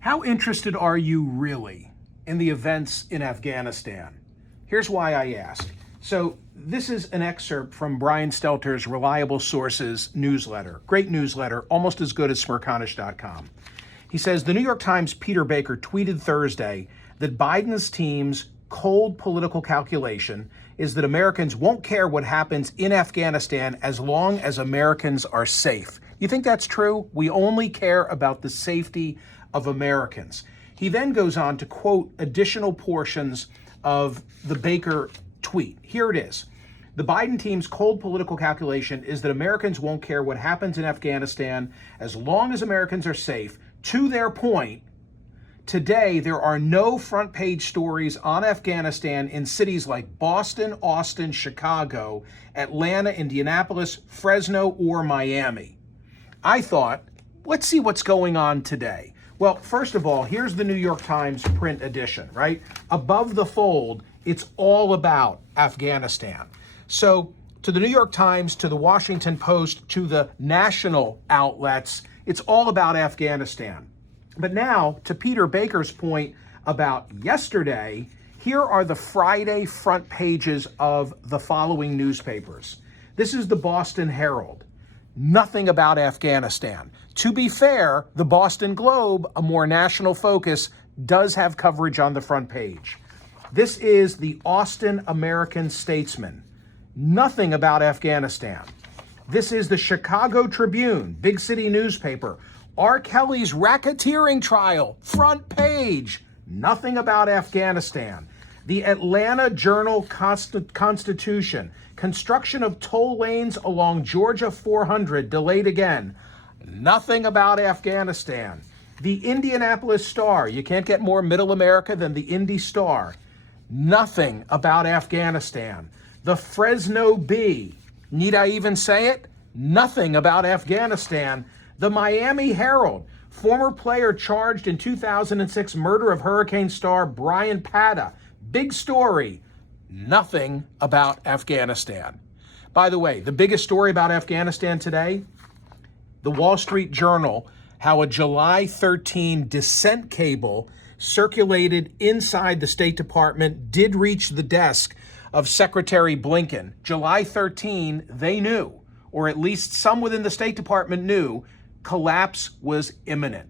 How interested are you really in the events in Afghanistan? Here's why I ask. So this is an excerpt from Brian Stelter's Reliable Sources newsletter. Great newsletter, almost as good as Smirconish.com. He says, the New York Times' Peter Baker tweeted Thursday that Biden's team's cold political calculation is that Americans won't care what happens in Afghanistan as long as Americans are safe. You think that's true? We only care about the safety of Americans. He then goes on to quote additional portions of the Baker tweet. Here it is. The Biden team's cold political calculation is that Americans won't care what happens in Afghanistan as long as Americans are safe. To their point, today there are no front page stories on Afghanistan in cities like Boston, Austin, Chicago, Atlanta, Indianapolis, Fresno, or Miami. I thought, let's see what's going on today. Well, first of all, here's the New York Times print edition, right? Above the fold, it's all about Afghanistan. So to the New York Times, to the Washington Post, to the national outlets, it's all about Afghanistan. But now, to Peter Baker's point about yesterday, here are the Friday front pages of the following newspapers. This is the Boston Herald. Nothing about Afghanistan. To be fair, the Boston Globe, a more national focus, does have coverage on the front page. This is the Austin American-Statesman. Nothing about Afghanistan. This is the Chicago Tribune, big city newspaper. R. Kelly's racketeering trial, front page. Nothing about Afghanistan. The Atlanta Journal-Constitution. Construction of toll lanes along Georgia 400 delayed again. Nothing about Afghanistan. The Indianapolis Star. You can't get more middle America than the Indy Star. Nothing about Afghanistan. The Fresno Bee. Need I even say it? Nothing about Afghanistan. The Miami Herald. Former player charged in 2006 murder of Hurricane star Brian Pata. Big story. Nothing about Afghanistan. By the way, the biggest story about Afghanistan today, the Wall Street Journal, how a July 13 dissent cable circulated inside the State Department did reach the desk of Secretary Blinken. July 13, they knew, or at least some within the State Department knew, collapse was imminent.